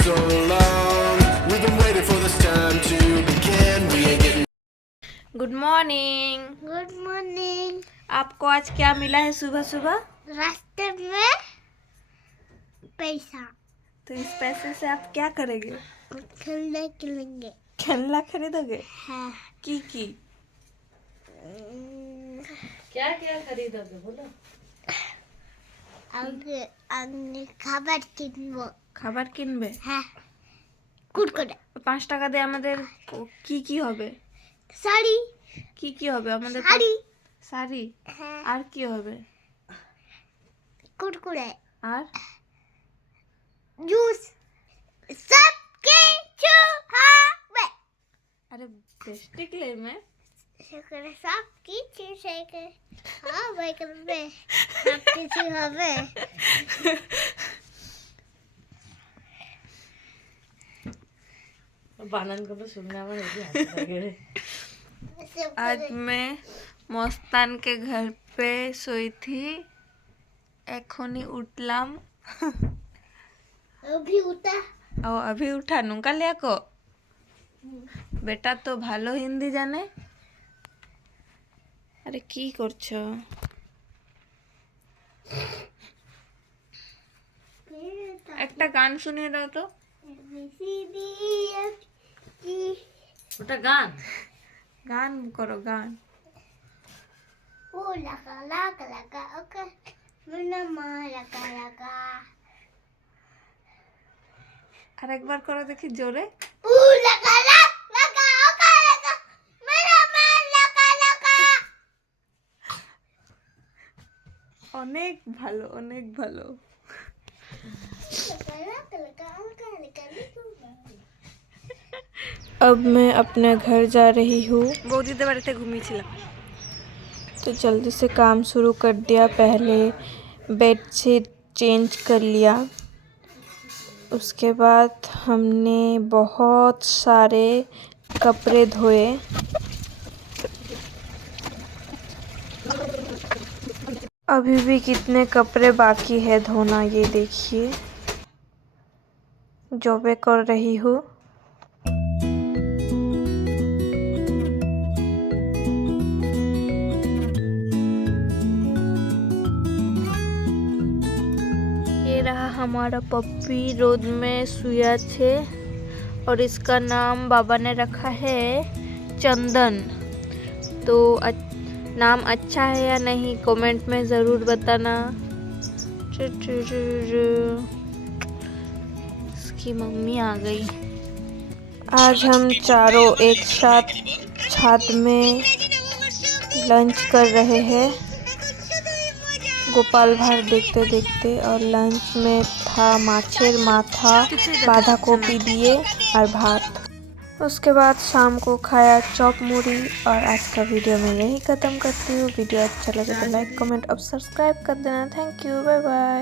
so long. We've been waiting for this time to begin. We ain't getting. Good morning. Good morning. आपको आज क्या मिला है सुबह सुबह? रास्ते में पैसा। तो इस पैसे से आप क्या करेंगे? खेलेंगे। खेलना खरीदोगे? हाँ। की क्या क्या खरीदोगे बोलो? খাবার কিনবো। খাবার কিনবে? হ্যাঁ। কুরকুরে। 5 টাকা দিয়ে আমাদের কি হবে? শাড়ি। কি হবে আমাদের? শাড়ি। শাড়ি? হ্যাঁ। আর কি হবে? কুরকুরে। আর জুস। সব কিছু হবে। আরে বেস্ট ক্লেম है। সেখানে সব কিছু সেখানে হবে করবে। সব কিছু হবে। বানান গুলো শুনলে আমার হেভি হাসি লাগে। आज मैं मस्तान के घर पे सोई थी, एखोनी उठलाम। अभी उठा नुका लिया को बेटा तो भालो हिंदी जाने। अरे की करछो? একটা গান শুনিয়ে দাও তো। ওটা গান? গান করো গান। ও লাগা লাগা লাগা ওকে মনা মা লাগা লাগা। আর একবার করো দেখি জোরে। ও লাগা লাগা ওকে লাগা মনা মা লাগা লাগা। অনেক ভালো, অনেক ভালো। अब मैं अपने घर जा रही हूँ। बौदीদের বাড়িতে ঘুমিয়েছিলাম तो जल्दी से काम शुरू कर दिया। पहले बेडशीट चेंज कर लिया, उसके बाद हमने बहुत सारे कपड़े धोए। अभी भी कितने कपड़े बाकी है धोना, ये देखिए। जो मैं कर रही हूँ। ये रहा हमारा पप्पी, रोड में सोया छे और इसका नाम बाबा ने रखा है चंदन। तो नाम अच्छा है या नहीं कमेंट में ज़रूर बताना। इसकी मम्मी आ गई। आज हम चारों एक साथ छत में लंच कर रहे हैं गोपाल भार देखते देखते। और लंच में था माछेर माथा बाधा कॉपी दिए और भात। उसके बाद शाम को खाया चॉप मुड़ी। और आज का वीडियो मैं यही ख़त्म करती हूँ। वीडियो अच्छा लगे तो लाइक कमेंट और सब्सक्राइब कर देना। Thank you, bye bye.